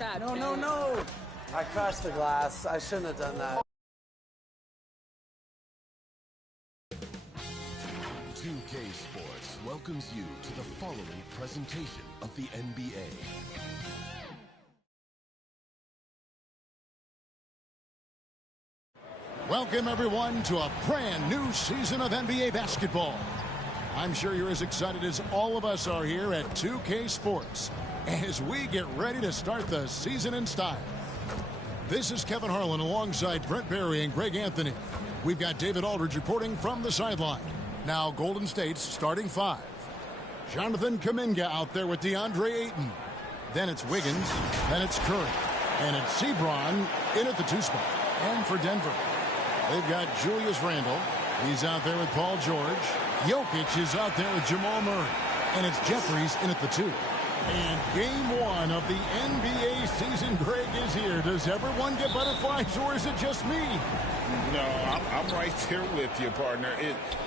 No, no, no. I crashed the glass. I shouldn't have done that. 2K Sports welcomes you to the following presentation of the NBA. Welcome, everyone, to a brand new season of NBA basketball. I'm sure you're as excited as all of us are here at 2K Sports as we get ready to start the season in style. This is Kevin Harlan alongside Brent Barry and Greg Anthony. We've got David Aldridge reporting from the sideline. Now Golden State's starting five. Jonathan Kuminga out there with DeAndre Ayton. Then it's Wiggins. Then it's Curry. And it's Sebron in at the two spot. And for Denver, they've got Julius Randle. He's out there with Paul George. Jokic is out there with Jamal Murray. And it's Jeffries in at the two. And game one of the NBA season, Greg, is here. Does everyone get butterflies, or is it just me? No, I'm right there with you, partner.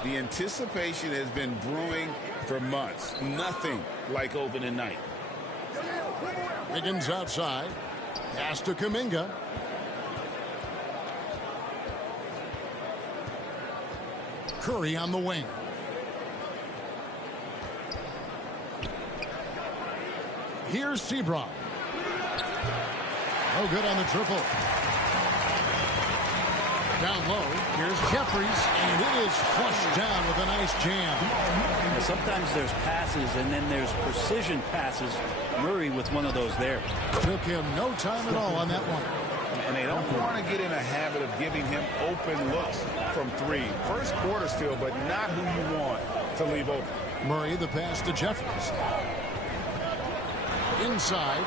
The anticipation has been brewing for months. Nothing like opening night. Wiggins outside. Pass to Kuminga. Curry on the wing. Here's Sebron. No good on the triple. Down low, here's Jeffries, and it is flushed down with a nice jam. Sometimes there's passes, and then there's precision passes. Murray with one of those there. Took him no time at all on that one. And they don't want to get in a habit of giving him open looks from three. First quarter still, but not who you want to leave open. Murray, the pass to Jeffries. Inside.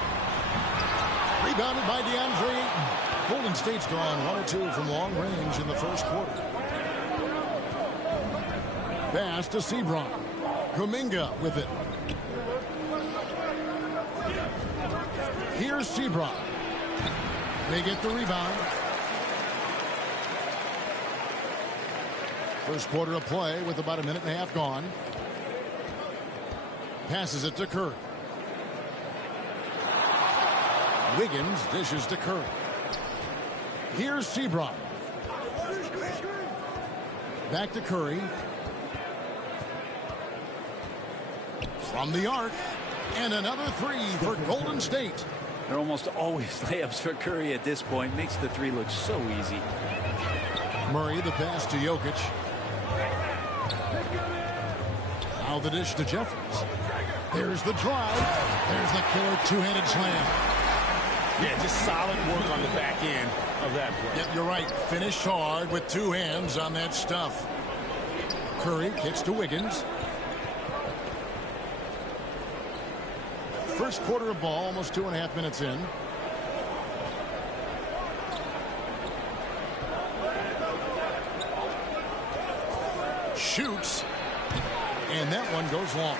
Rebounded by DeAndre Ayton. Golden State's gone 1 or 2 from long range in the first quarter. Pass to Sebron. Kuminga with it. Here's Sebron. They get the rebound. First quarter of play with about a minute and a half gone. Passes it to Curry. Wiggins dishes to Curry. Here's Sebron. Back to Curry. From the arc. And another three for Golden State. They're almost always layups for Curry at this point. Makes the three look so easy. Murray, the pass to Jokic. Now the dish to Jeffries. There's the drive. There's the killer two-handed slam. Yeah, just solid work on the back end of that play. Yep, you're right. Finished hard with two hands on that stuff. Curry kicks to Wiggins. First quarter of ball, almost 2.5 minutes in. Shoots. And that one goes long.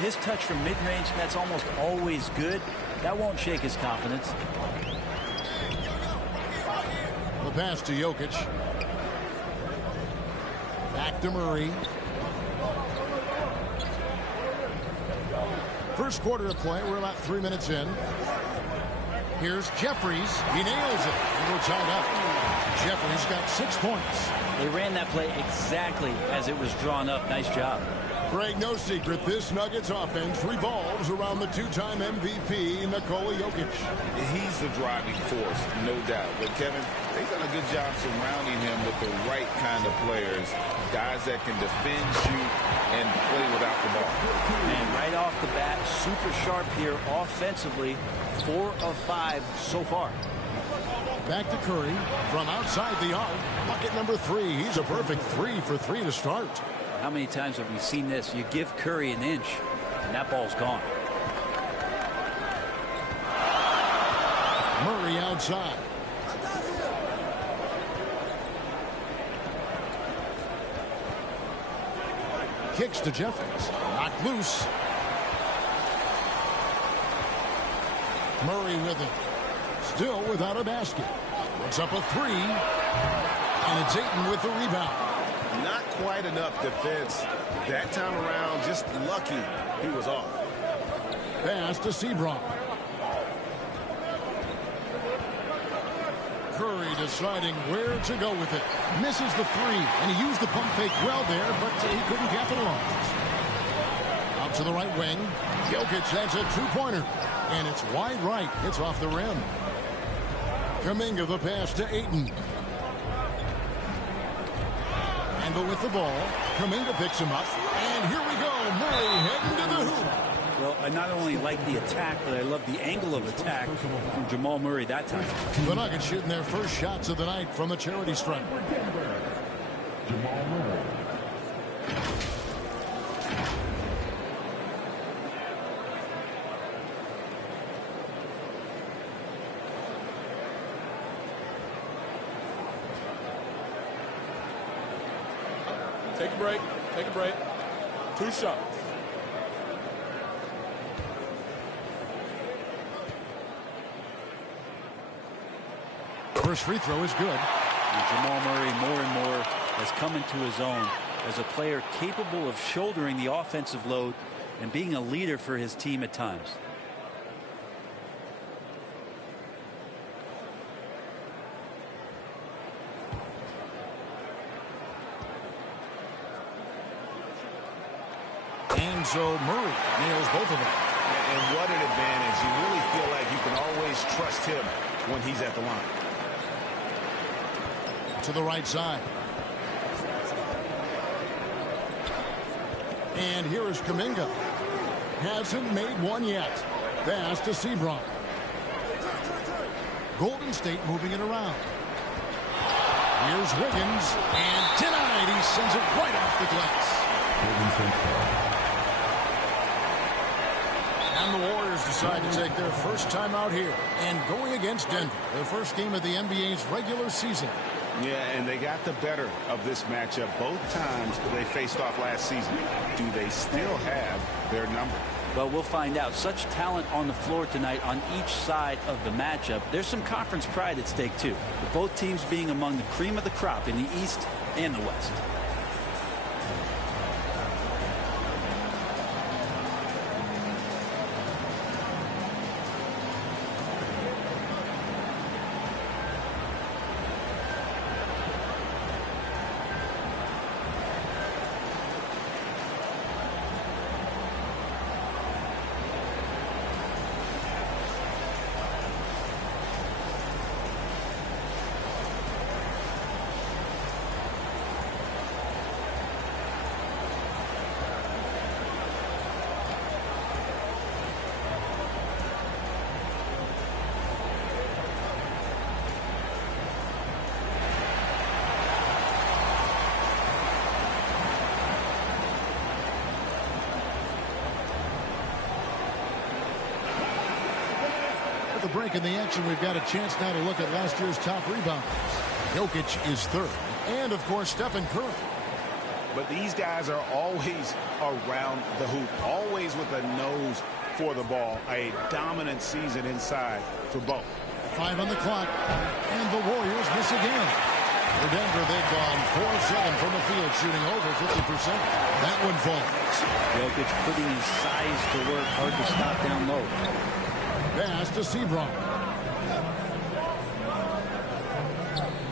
His touch from mid-range, that's almost always good. That won't shake his confidence. The pass to Jokic. Back to Murray. First quarter of play, we're about 3 minutes in. Here's Jeffries. He nails it. And we're tied up. Jeffries got 6 points. They ran that play exactly as it was drawn up. Nice job. Greg, no secret, this Nuggets offense revolves around the two-time MVP, Nikola Jokic. He's the driving force, no doubt. But, Kevin, they've done a good job surrounding him with the right kind of players, guys that can defend, shoot, and play without the ball. And right off the bat, super sharp here offensively. 4 of 5 so far. Back to Curry from outside the arc. Bucket number 3. He's a perfect 3 for 3 to start. How many times have we seen this? You give Curry an inch, and that ball's gone. Murray outside. Kicks to Jeffries. Knocked loose. Murray with it. Still without a basket. Puts up a 3. And it's Ayton with the rebound. Not quite enough defense. That time around, just lucky he was off. Pass to Sebron. Curry deciding where to go with it. Misses the three, and he used the pump fake well there, but he couldn't capitalize. Out to the right wing. Jokic has a two-pointer, and it's wide right. It's off the rim. Kuminga the pass to Ayton. Randall with the ball. Kuminga picks him up, and here we go. Murray heading to the hoop. Well, I not only like the attack, but I love the angle of attack from Jamal Murray that time. The Nuggets shooting their first shots of the night from the charity stripe. Jamal Murray. Take a break. Take a break. 2 shots. First free throw is good. And Jamal Murray more and more has come into his own as a player capable of shouldering the offensive load and being a leader for his team at times. And so Murray nails both of them. And what an advantage. You really feel like you can always trust him when he's at the line. To the right side. And here is Kuminga. Hasn't made one yet. Pass to Sebron. Golden State moving it around. Here's Wiggins. And denied. He sends it right off the glass. And the Warriors decide to take their first time out here and going against Denver, their first game of the NBA's regular season. Yeah, and they got the better of this matchup both times they faced off last season. Do they still have their number? Well, we'll find out. Such talent on the floor tonight on each side of the matchup. There's some conference pride at stake, too, with both teams being among the cream of the crop in the East and the West. Break in the action. We've got a chance now to look at last year's top rebounders. Jokic is third, and of course Stephen Curry. But these guys are always around the hoop, always with a nose for the ball. A dominant season inside for both. 5 on the clock, and the Warriors miss again. For Denver, they've gone 4-7 from the field, shooting over 50%. That one falls. Jokic putting his size to work, hard to stop down low. Pass to Sebron.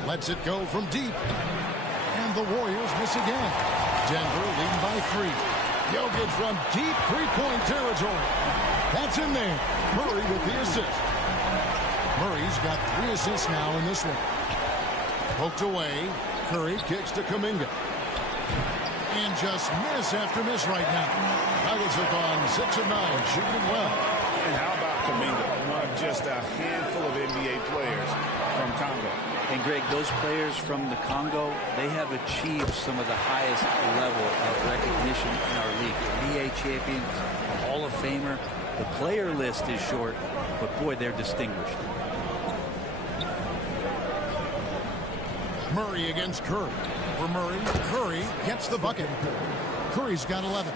Lets it go from deep. And the Warriors miss again. Denver leading by 3. Jokic from deep three-point territory. That's in there. Murray with the assist. Murray's got 3 assists now in this one. Poked away. Curry kicks to Kuminga. And just miss after miss right now. Nuggets have gone 6 of 9, shooting well. And how about Kuminga, one of just a handful of NBA players from Congo. And Greg, those players from the Congo, they have achieved some of the highest level of recognition in our league. NBA champions, Hall of Famer. The player list is short, but boy, they're distinguished. Murray against Curry. For Murray, Curry gets the bucket. Curry's got 11.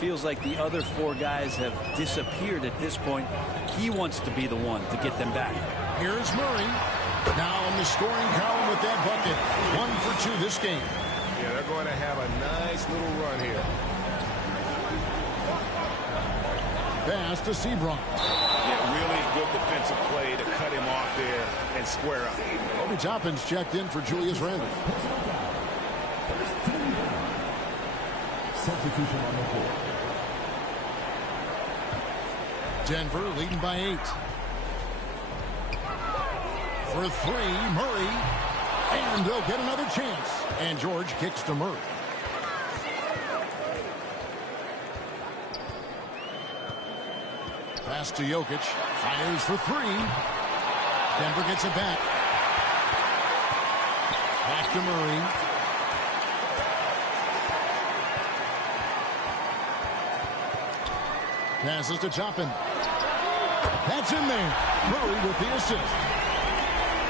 Feels like the other 4 guys have disappeared at this point. He wants to be the one to get them back. Here's Murray. Now in the scoring column with that bucket. 1 for 2 this game. Yeah, they're going to have a nice little run here. Pass to Sebron. Yeah, really good defensive play to cut him off there and square up. Obi Toppin's checked in for Julius Randle. Substitution on the floor. Denver leading by 8. For 3, Murray. And they'll get another chance. And George kicks to Murray. Pass to Jokic. Fires for 3. Denver gets it back. Back to Murray. Passes to Toppin. That's in there. Murray with the assist.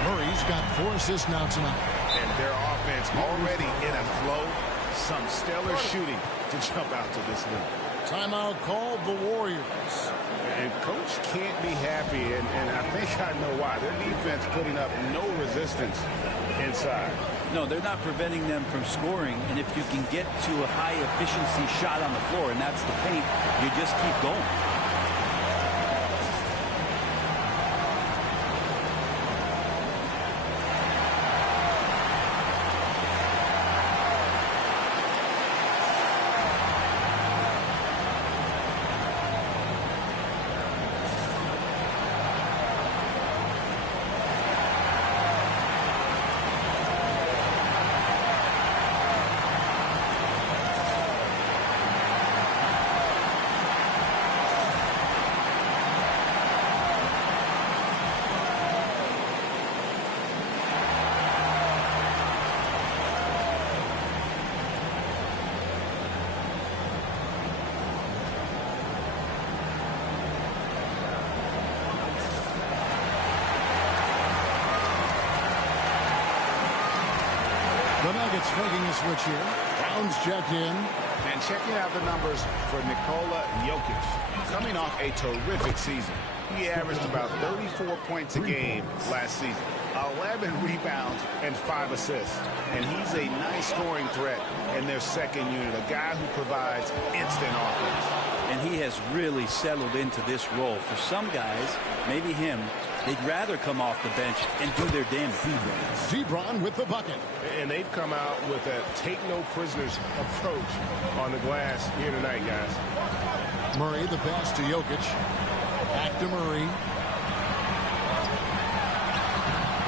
Murray's got 4 assists now tonight. And their offense already in a flow. Some stellar shooting to jump out to this league. Timeout called the Warriors. And coach can't be happy, and I think I know why. Their defense putting up no resistance inside. No, they're not preventing them from scoring, and if you can get to a high-efficiency shot on the floor, and that's the paint, you just keep going. The Nuggets making a switch here. Brown's checked in. And checking out the numbers for Nikola Jokic. Coming off a terrific season. He averaged about 34 points a game last season. 11 rebounds and 5 assists. And he's a nice scoring threat in their second unit. A guy who provides instant offense. And he has really settled into this role. For some guys, maybe him, they'd rather come off the bench and do their damage. Zebron with the bucket. And they've come out with a take-no-prisoners approach on the glass here tonight, guys. Murray, the pass to Jokic. Back to Murray.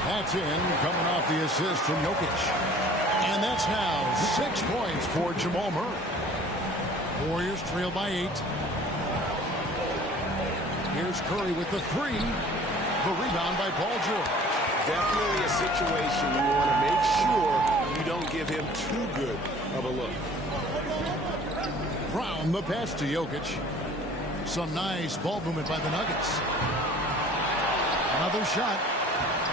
That's in, coming off the assist from Jokic. And that's now 6 points for Jamal Murray. Warriors trail by 8. Here's Curry with the 3. The rebound by Paul George. Definitely a situation you want to make sure you don't give him too good of a look. Brown, the pass to Jokic. Some nice ball movement by the Nuggets. Another shot.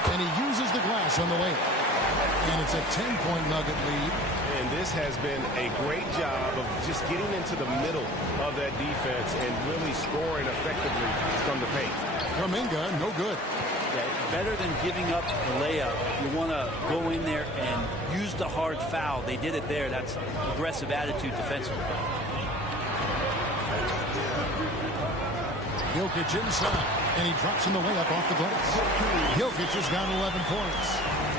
And he uses the glass on the way. And it's a 10-point Nugget lead. And this has been a great job of just getting into the middle of that defense and really scoring effectively from the paint. Kuminga, no good. Yeah, better than giving up the layup, you want to go in there and use the hard foul. They did it there. That's aggressive attitude defensively. Jokic inside, and he drops in the layup off the glass. Jokic has got 11 points.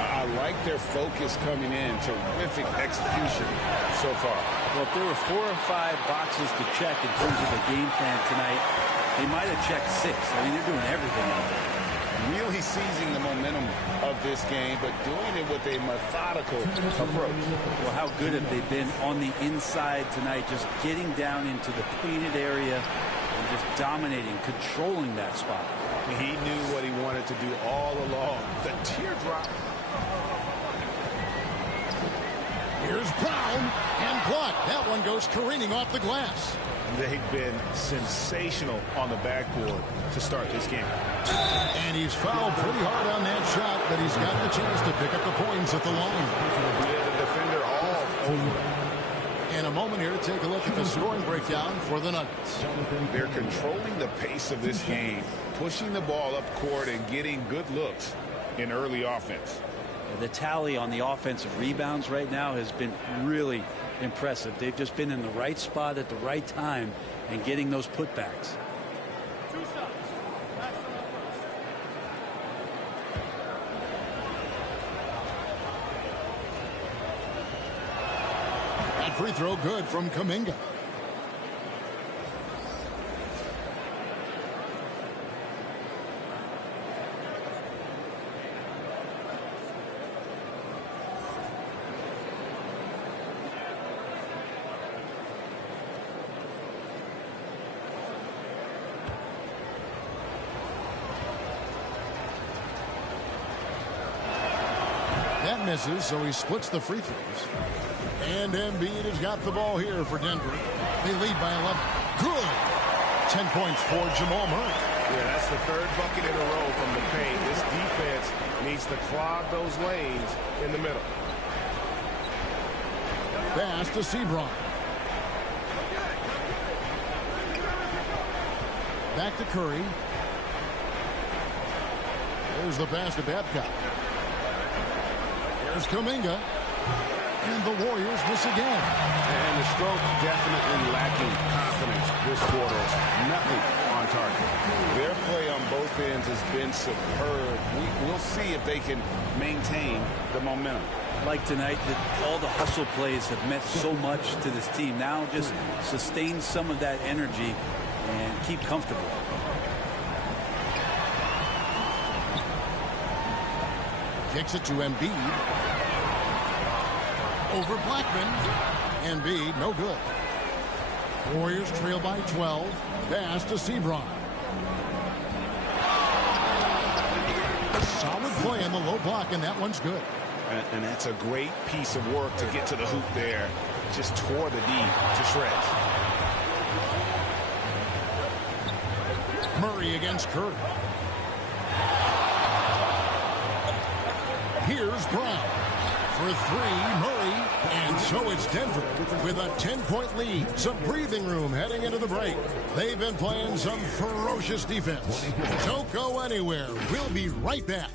I like their focus coming in. Terrific execution so far. Well, if there were 4 or 5 boxes to check in terms of the game plan tonight, they might have checked 6. I mean, they're doing everything out there. Really seizing the momentum of this game, but doing it with a methodical approach. Well, how good have they been on the inside tonight, just getting down into the painted area and just dominating, controlling that spot. He knew what he wanted to do all along. The teardrop. Here's Brown, and blocked. That one goes careening off the glass. They've been sensational on the backboard to start this game. And he's fouled pretty hard on that shot, but he's got the chance to pick up the points at the line. Yeah, the defender all over. In a moment here to take a look at the scoring breakdown for the Nuggets. They're controlling the pace of this game, pushing the ball up court and getting good looks in early offense. The tally on the offensive rebounds right now has been really impressive. They've just been in the right spot at the right time and getting those putbacks. free throw good from Kuminga. That misses, so he splits the free throws. And Embiid has got the ball here for Denver. They lead by 11. Good. 10 points for Jamal Murray. Yeah, that's the third bucket in a row from the paint. This defense needs to clog those lanes in the middle. Pass to Sebron. Back to Curry. There's the pass to Babcock. There's Kuminga. And the Warriors miss again. And the stroke definitely lacking confidence this quarter. Nothing on target. Their play on both ends has been superb. We'll see if they can maintain the momentum. Like tonight, that all the hustle plays have meant so much to this team. Now just sustain some of that energy and keep comfortable. Kicks it to Embiid. Over Blackman. Embiid, no good. Warriors trail by 12. Pass to Sebron. Solid play in the low block, and that one's good. And that's a great piece of work to get to the hoop there. Just tore the D to shreds. Murray against Curry. Here's Brown. For three, Murray. And so it's Denver with a 10-point lead. Some breathing room heading into the break. They've been playing some ferocious defense. Don't go anywhere. We'll be right back.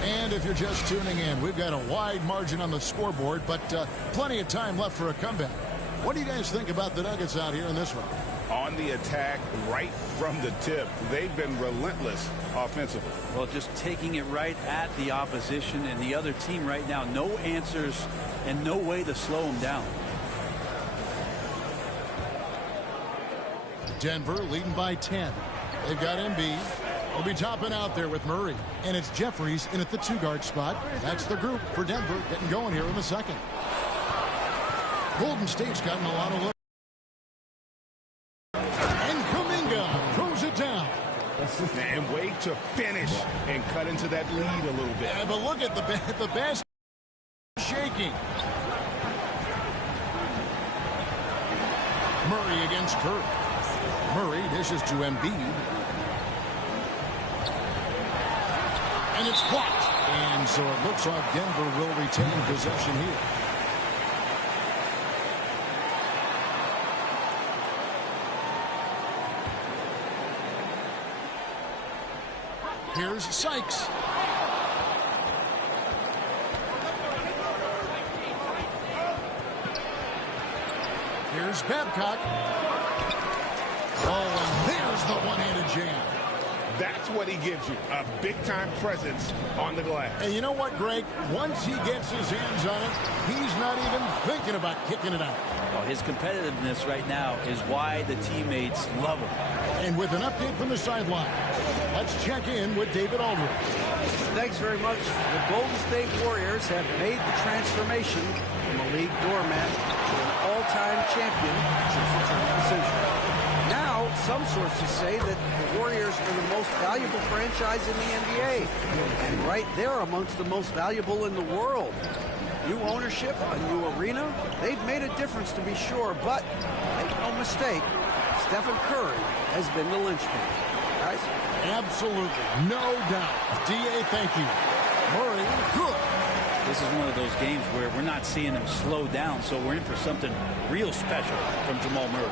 And if you're just tuning in, we've got a wide margin on the scoreboard, but plenty of time left for a comeback. What do you guys think about the Nuggets out here in this one? On the attack right from the tip. They've been relentless offensively. Well, just taking it right at the opposition and the other team right now. No answers and no way to slow them down. Denver leading by 10. They've got Embiid. Will be topping out there with Murray. And it's Jeffries in at the two-guard spot. That's the group for Denver getting going here in the second. Golden State's gotten a lot of looks. And Kuminga throws it down. And wait to finish and cut into that lead a little bit. Yeah, but look at the best shaking. Murray against Curry. Murray dishes to Embiid. And it's blocked. And so it looks like Denver will retain possession here. Here's Sykes. Here's Babcock. Oh, and there's the one-handed jam. That's what he gives you, a big-time presence on the glass. And you know what, Greg? Once he gets his hands on it, he's not even thinking about kicking it out. Well, his competitiveness right now is why the teammates love him. And with an update from the sideline, let's check in with David Aldridge. Thanks very much. The Golden State Warriors have made the transformation from a league doormat to an all-time champion since the turn of the century. Now, some sources say that the Warriors are the most valuable franchise in the NBA. And right there amongst the most valuable in the world. New ownership, a new arena, they've made a difference to be sure, but make no mistake, Stephen Curry has been the linchpin. Guys? Absolutely, no doubt. D.A., thank you. Murray, good. This is one of those games where we're not seeing him slow down, so we're in for something real special from Jamal Murray.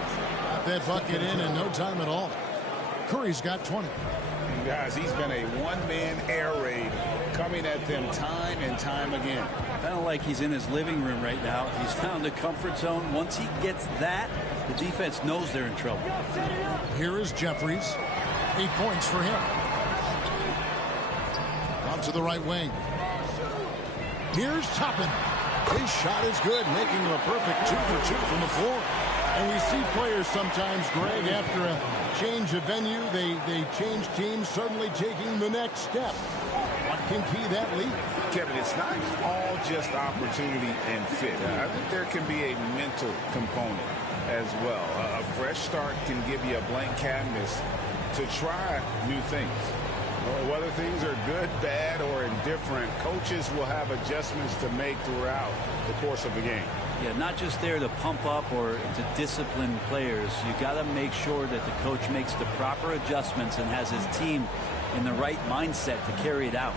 that bucket in no time at all. Curry's got 20. And guys, he's been a one-man air raid coming at them time and time again. Kind of like he's in his living room right now. He's found a comfort zone. Once he gets that, the defense knows they're in trouble. Here is Jeffries. 8 points for him. Out to the right wing. Here's Toppin. His shot is good, making him a perfect 2 for 2 from the floor. And we see players sometimes, Greg, after a change of venue, they change teams, suddenly taking the next step. What can key that lead? Kevin, it's not all just opportunity and fit. I think there can be a mental component as well. A fresh start can give you a blank canvas to try new things. Whether things are good, bad, or indifferent, coaches will have adjustments to make throughout the course of the game. Yeah, not just there to pump up or to discipline players. You got to make sure that the coach makes the proper adjustments and has his team in the right mindset to carry it out.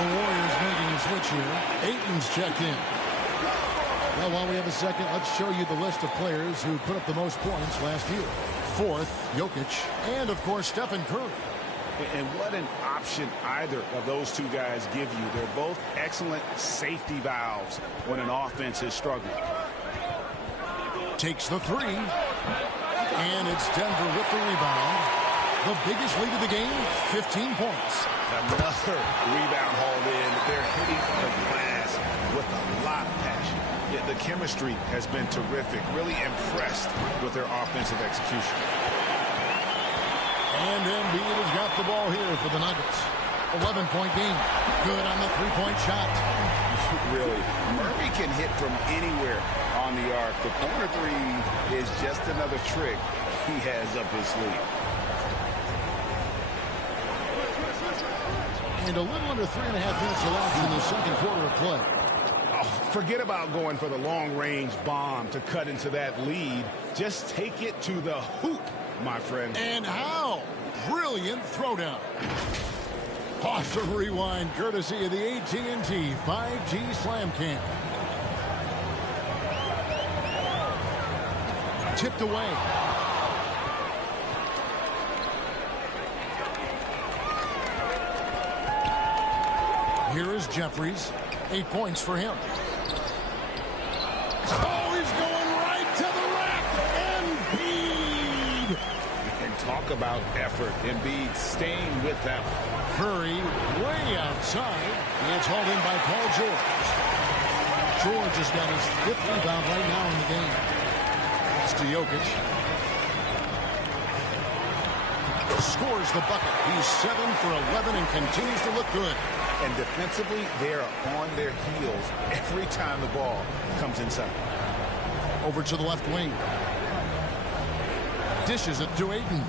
The Warriors making a switch here. Ayton's checked in. Well, while we have a second, let's show you the list of players who put up the most points last year. Fourth, Jokic, and of course, Stephen Curry. And what an option either of those two guys give you. They're both excellent safety valves when an offense is struggling. Takes the three. And it's Denver with the rebound. The biggest lead of the game, 15 points. Another rebound hauled in. They're hitting the glass with a lot of passion. Yeah, the chemistry has been terrific. Really impressed with their offensive execution. And Embiid has got the ball here for the Nuggets. 11-point game. Good on the three-point shot. Really, Murray can hit from anywhere on the arc. The corner three is just another trick he has up his sleeve. And a little under 3.5 minutes left in the second quarter of play. Oh, forget about going for the long-range bomb to cut into that lead. Just take it to the hoop, my friend. And how? Brilliant throwdown. Awesome rewind, courtesy of the AT&T 5G Slam Cam. Tipped away. Here is Jeffries. 8 points for him. Oh, he's going right to the rack. Embiid. And talk about effort. Embiid staying with them. Curry way outside. It's hauled in by Paul George. George has got his 5th rebound right now in the game. It's to Jokic. Scores the bucket. He's 7 for 11 and continues to look good. And defensively, they are on their heels every time the ball comes inside. Over to the left wing. Dishes it to Ayton.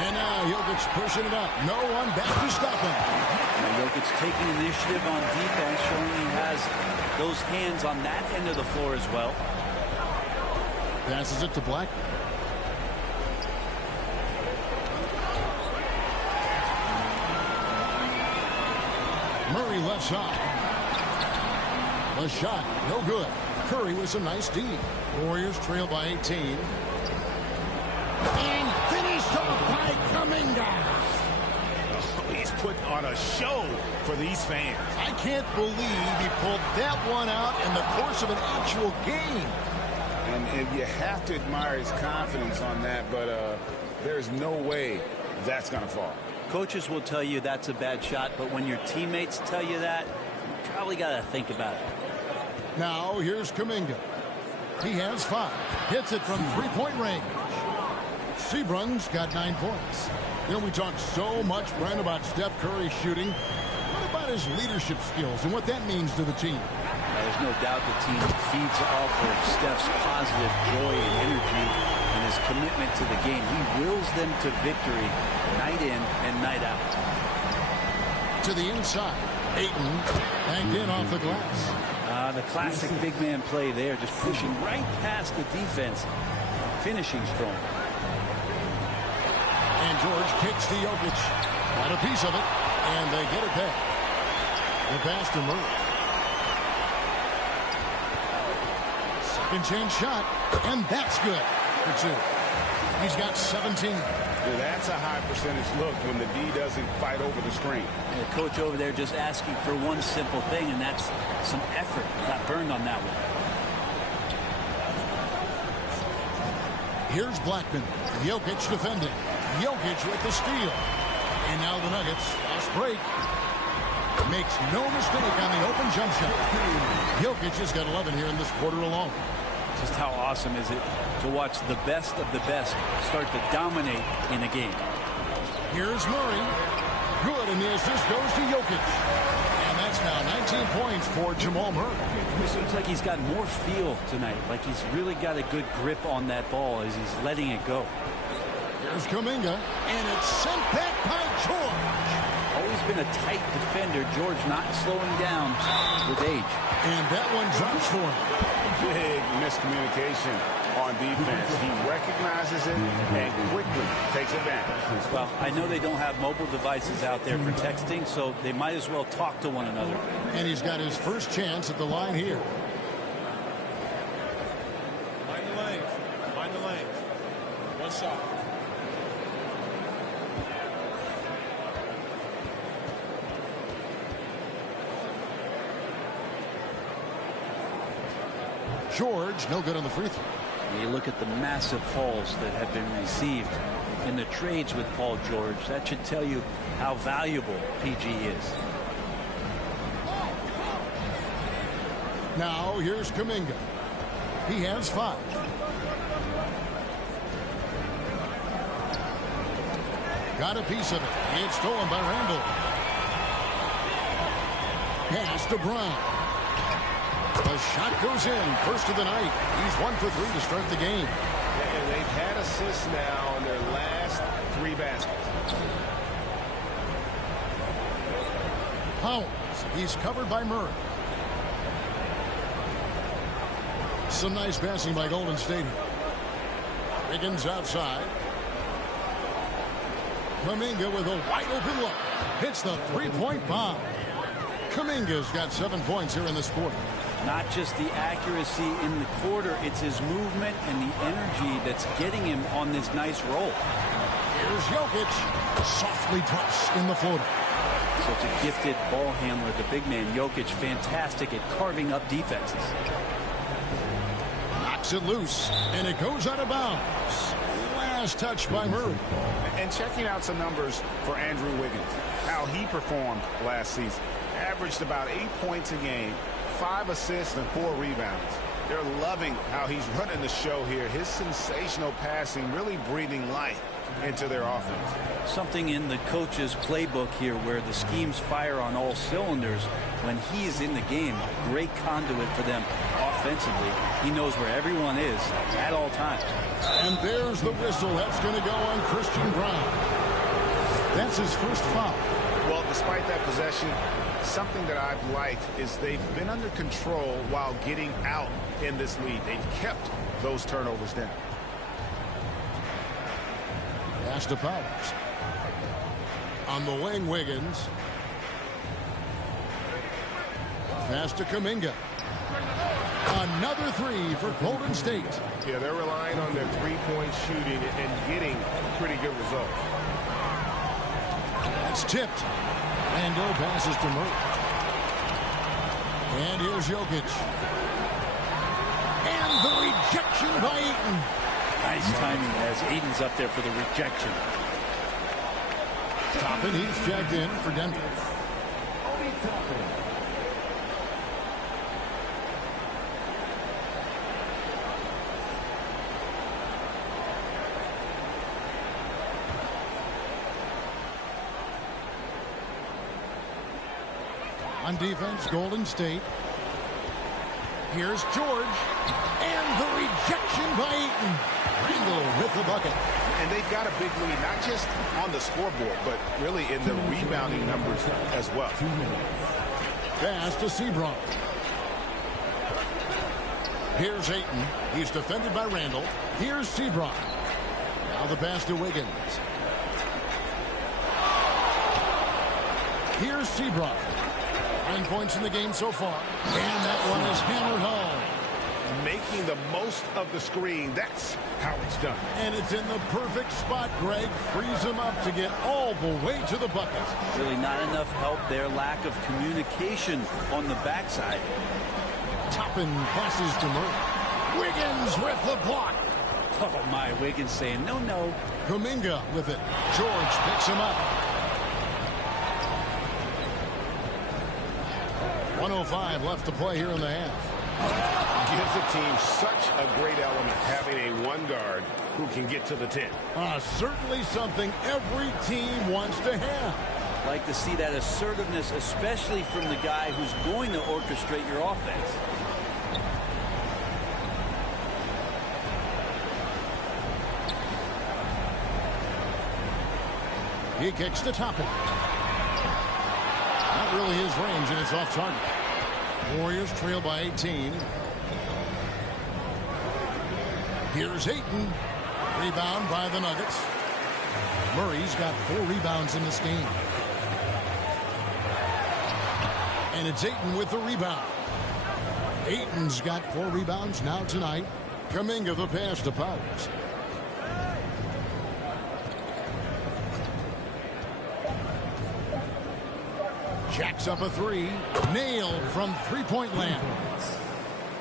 And now Jokic pushing it up. No one back to stop him. And Jokic taking initiative on defense, showing he has those hands on that end of the floor as well. Passes it to Black. Murray left side. The shot, no good. Curry with some nice D. Warriors trail by 18. And finished off by Kuminga. He's put on a show for these fans. I can't believe he pulled that one out in the course of an actual game. And you have to admire his confidence on that, but there's no way that's going to fall. Coaches will tell you that's a bad shot, but when your teammates tell you that, you probably got to think about it. Now here's Kuminga. He has 5. Hits it from 3-point range. Seabrook's got 9 points. You know, we talk so much, Brent, about Steph Curry shooting. What about his leadership skills and what that means to the team? There's no doubt the team feeds off of Steph's positive joy and energy and his commitment to the game. He wills them to victory night in and night out. To the inside. Ayton banked in off the glass. The classic big man play there, just pushing right past the defense, finishing strong. And George kicks to Jokic. Got a piece of it, and they get it back. The pass to Murray. Second chance shot, and that's good for two. He's got 17. Yeah, that's a high percentage look when the D doesn't fight over the screen. And the coach over there just asking for one simple thing, and that's some effort. Got burned on that one. Here's Blackman. Jokic defending. Jokic with the steal. And now the Nuggets, fast break. Makes no mistake on the open jump shot. Jokic has got 11 here in this quarter alone. Just how awesome is it to watch the best of the best start to dominate in a game. Here's Murray. Good, and the assist goes to Jokic. And that's now 19 points for Jamal Murray. It seems like he's got more feel tonight, like he's really got a good grip on that ball as he's letting it go. Here's Kuminga, and it's sent back by George. Always been a tight defender. George not slowing down with age. And that one drops for him. Big miscommunication on defense. He recognizes it and quickly takes advantage. Well, I know they don't have mobile devices out there for texting, so they might as well talk to one another. And he's got his first chance at the line here. Mind the lane. Mind the lane. One shot. George, no good on the free throw. You look at the massive hauls that have been received in the trades with Paul George. That should tell you how valuable PG is. Now here's Kuminga. He has 5. Got a piece of it. It's stolen by Randall. Pass to Brown. The shot goes in. First of the night. He's 1 for 3 to start the game. And they've had assists now in their last 3 baskets. Powers. He's covered by Murray. Some nice passing by Golden State. Wiggins outside. Kuminga with a wide open look. Hits the three-point bomb. Kuminga's got 7 points here in this quarter. Not just the accuracy in the quarter, it's his movement and the energy that's getting him on this nice roll. Here's Jokic. Softly drops in the floater. Such a gifted ball handler, the big man Jokic, fantastic at carving up defenses. Knocks it loose, and it goes out of bounds. Last touch by Murray. And checking out some numbers for Andrew Wiggins, how he performed last season. Averaged about 8 points a game, 5 assists and 4 rebounds. They're loving how he's running the show here. His sensational passing really breathing life into their offense. Something in the coach's playbook here where the schemes fire on all cylinders. When he's in the game, great conduit for them offensively. He knows where everyone is at all times. And there's the whistle. That's going to go on Christian Brown. That's his first foul. Well, despite that possession, something that I've liked is they've been under control while getting out in this lead. They've kept those turnovers down. Pass to Powers. On the wing, Wiggins. Pass to Kuminga. Another 3 for Golden State. Yeah, they're relying on their three-point shooting and getting pretty good results. That's tipped. Randall passes to Murray. And here's Jokic. And the rejection by Ayton. Nice timing as Aiden's up there for the rejection. Toppin, he's checked in for Denver. On defense, Golden State. Here's George. And the rejection by Eaton. Randall with the bucket. And they've got a big lead, not just on the scoreboard, but really in the rebounding numbers as well. Pass to Sebron. Here's Ayton. He's defended by Randall. Here's Sebron. Now the pass to Wiggins. Here's Sebron. 9 points in the game so far. And that one is hammered home. Making the most of the screen. That's how it's done. And it's in the perfect spot, Greg. Frees him up to get all the way to the bucket. Really not enough help there. Lack of communication on the backside. Toppin passes to Murray. Wiggins with the block. Oh, my. Wiggins saying no, no. Kuminga with it. George picks him up. 1:05 left to play here in the half. Gives the team such a great element having a one guard who can get to the 10. Certainly something every team wants to have. Like to see that assertiveness, especially from the guy who's going to orchestrate your offense. He kicks to Toppin. Not really his range, and it's off target. Warriors trail by 18. Here's Ayton. Rebound by the Nuggets. Murray's got 4 rebounds in this game. And it's Ayton with the rebound. Ayton's got 4 rebounds now tonight. Kuminga the pass to Powers. Jacks up a 3. Nailed from three-point land.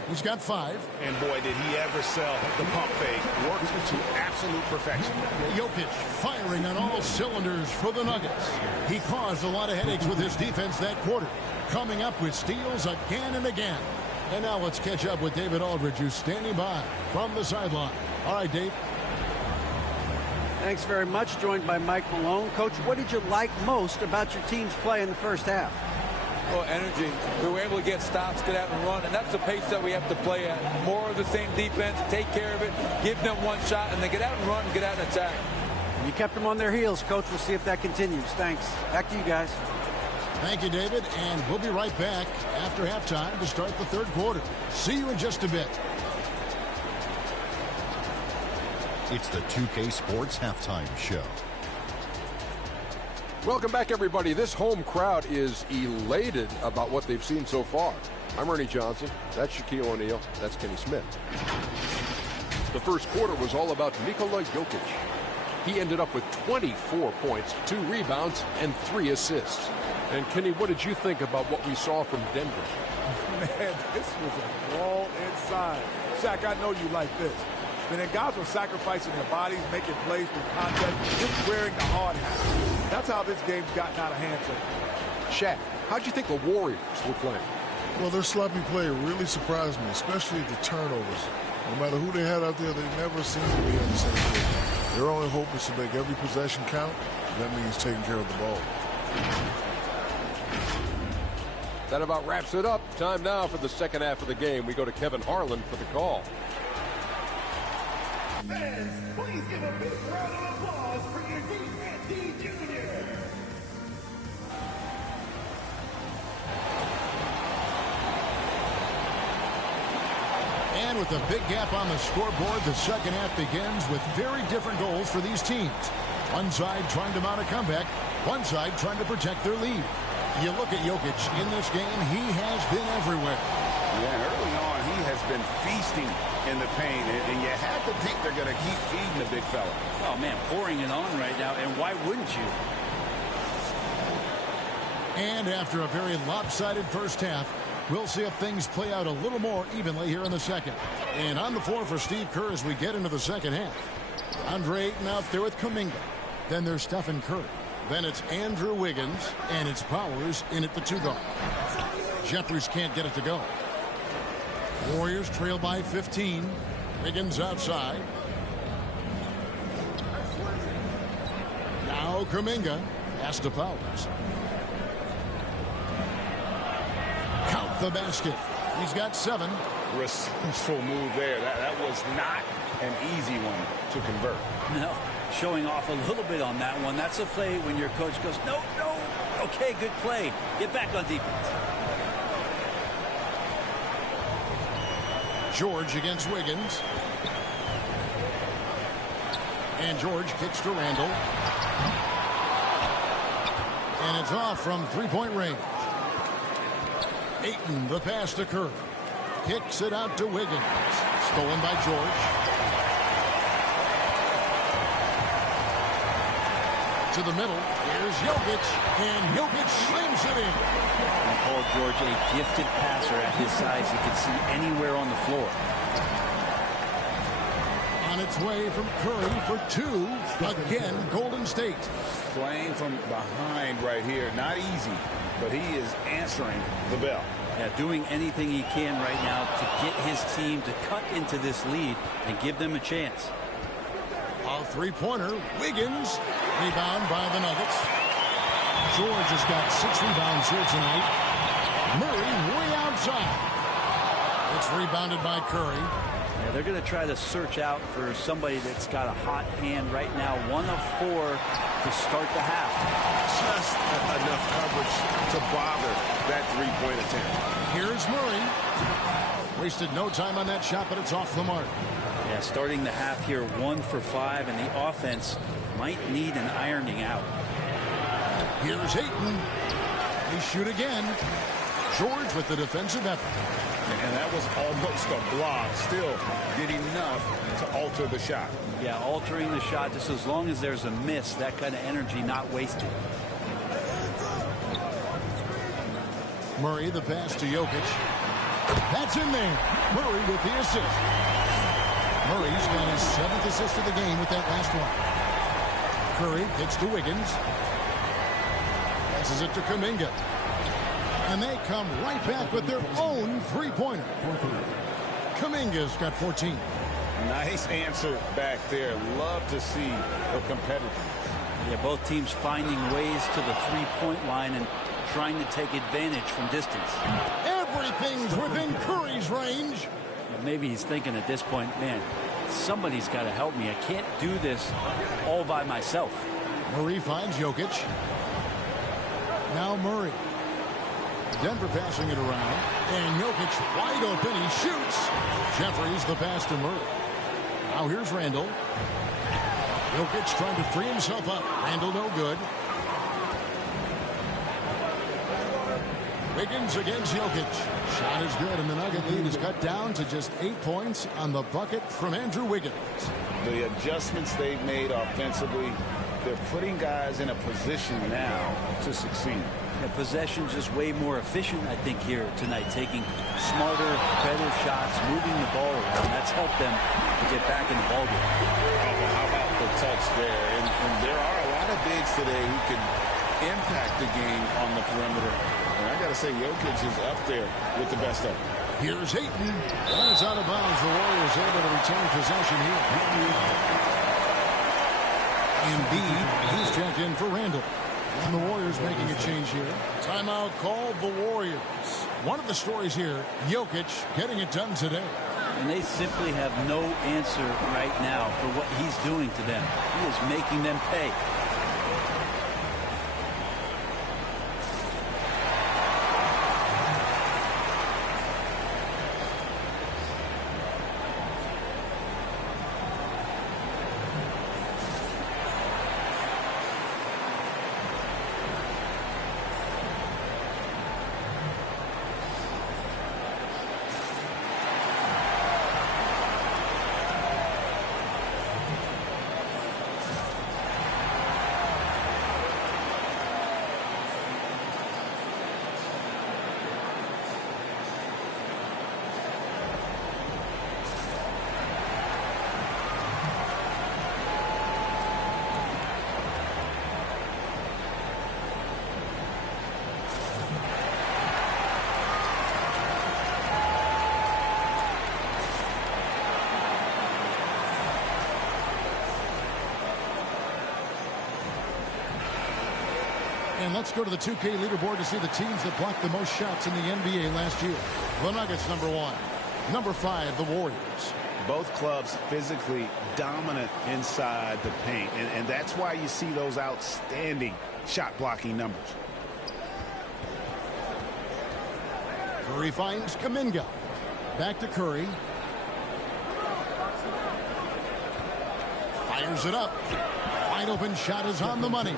He's got 5. And boy, did he ever sell the pump fake. Worked to absolute perfection. Jokic firing on all cylinders for the Nuggets. He caused a lot of headaches with his defense that quarter, coming up with steals again and again. And now let's catch up with David Aldridge, who's standing by from the sideline. All right, Dave. Thanks very much. Joined by Mike Malone. Coach, what did you like most about your team's play in the first half? Well, energy. We were able to get stops, get out and run, and that's the pace that we have to play at. More of the same defense, take care of it, give them one shot, and then get out and run and get out and attack. You kept them on their heels, Coach. We'll see if that continues. Thanks. Back to you guys. Thank you, David, and we'll be right back after halftime to start the third quarter. See you in just a bit. It's the 2K Sports Halftime Show. Welcome back, everybody. This home crowd is elated about what they've seen so far. I'm Ernie Johnson. That's Shaquille O'Neal. That's Kenny Smith. The first quarter was all about Nikola Jokic. He ended up with 24 points, 2 rebounds, and 3 assists. And Kenny, what did you think about what we saw from Denver? Man, this was a ball inside. Shaq, I know you like this. And then guys were sacrificing their bodies, making plays through contact, just wearing the hard hat. That's how this game's gotten out of hand so far. Shaq, how'd you think the Warriors were playing? Well, their sloppy play really surprised me, especially the turnovers. No matter who they had out there, they never seem to be on the same page. Their only hope is to make every possession count. That means taking care of the ball. That about wraps it up. Time now for the second half of the game. We go to Kevin Harlan for the call. Fans, please give a big round of applause for your D. Jr. And with a big gap on the scoreboard, the second half begins with very different goals for these teams. One side trying to mount a comeback, one side trying to protect their lead. You look at Jokic in this game, he has been everywhere. Yeah, early on, he has been feasting in the paint, and you have to think they're going to keep feeding the big fella. Oh, man, pouring it on right now, and why wouldn't you? And after a very lopsided first half, we'll see if things play out a little more evenly here in the second. And on the floor for Steve Kerr as we get into the second half. Andre Ayton out there with Kuminga. Then there's Stephen Curry. Then it's Andrew Wiggins, and it's Powers in at the 2 guard. Jeffries can't get it to go. Warriors trail by 15. Wiggins outside. Now Kuminga. Pass to Powers. the basket. He's got 7. Resourceful move there. That was not an easy one to convert. No, showing off a little bit on that one. That's a play when your coach goes, no, no. Okay, good play. Get back on defense. George against Wiggins. And George kicks to Randall. And it's off from three-point range. Ayton, the pass to Curry. Kicks it out to Wiggins. Stolen by George. To the middle. Here's Jokic. And Jokic slams it in. And Paul George, a gifted passer at his size. He can see anywhere on the floor. On its way from Curry for 2. Again, Golden State. Playing from behind right here. Not easy, but he is answering the bell. Yeah, doing anything he can right now to get his team to cut into this lead and give them a chance. A three-pointer. Wiggins. Rebound by the Nuggets. George has got 6 rebounds here tonight. Murray way outside. It's rebounded by Curry. Yeah, they're going to try to search out for somebody that's got a hot hand right now. 1 of 4 to start the half. Just enough coverage to bother that three-point attempt. Here's Murray. Wasted no time on that shot, but it's off the mark. Yeah, starting the half here 1 for 5, and the offense might need an ironing out. Here's Ayton. They shoot again. George with the defensive effort. And that was almost a block. Still did enough to alter the shot. Yeah, altering the shot just as long as there's a miss. That kind of energy not wasted. Murray, the pass to Jokic. That's in there. Murray with the assist. Murray's got his 7th assist of the game with that last one. Curry kicks to Wiggins. Passes it to Kuminga. And they come right back with their own three-pointer. Kuminga's got 14. Nice answer back there. Love to see the competitiveness. Yeah, both teams finding ways to the three-point line and trying to take advantage from distance. Everything's within Curry's range. Yeah, maybe he's thinking at this point, man, somebody's got to help me. I can't do this all by myself. Murray finds Jokic. Now Murray. Denver passing it around. And Jokic wide open. He shoots. Jeffries the pass to Murray. Now here's Randall. Jokic trying to free himself up. Randall no good. Wiggins against Jokic. Shot is good, and the Nugget lead is cut down to just 8 points on the bucket from Andrew Wiggins. The adjustments they've made offensively, they're putting guys in a position now to succeed. The possession's just way more efficient, I think, here tonight, taking smarter, better shots, moving the ball around. That's helped them to get back in the ballgame. How about the touch there? And there are a lot of bigs today who can impact the game on the perimeter. And I got to say, Jokic is up there with the best of them. Here's Ayton. And it's out of bounds. The Warriors able to retain possession here. Embiid, he's checked in for Randall. And the Warriors making a change here. Timeout called the Warriors. One of the stories here, Jokic getting it done today. And they simply have no answer right now for what he's doing to them. He is making them pay. And let's go to the 2K leaderboard to see the teams that blocked the most shots in the NBA last year. The Nuggets, number 1. Number 5, the Warriors. Both clubs physically dominant inside the paint, and that's why you see those outstanding shot blocking numbers. Curry finds Kuminga. Back to Curry. Fires it up. Wide open shot is on the money.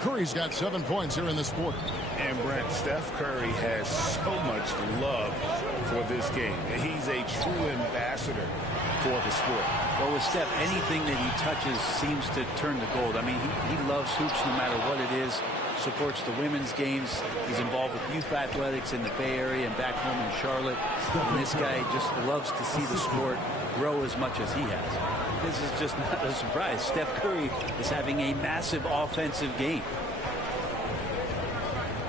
Curry's got 7 points here in this quarter. And Brent, Steph Curry has so much love for this game. He's a true ambassador for the sport. Well, with Steph, anything that he touches seems to turn to gold. I mean, he loves hoops no matter what it is. Supports the women's games. He's involved with youth athletics in the Bay Area and back home in Charlotte. And this guy just loves to see the sport grow as much as he has. This is just not a surprise. Steph Curry is having a massive offensive game.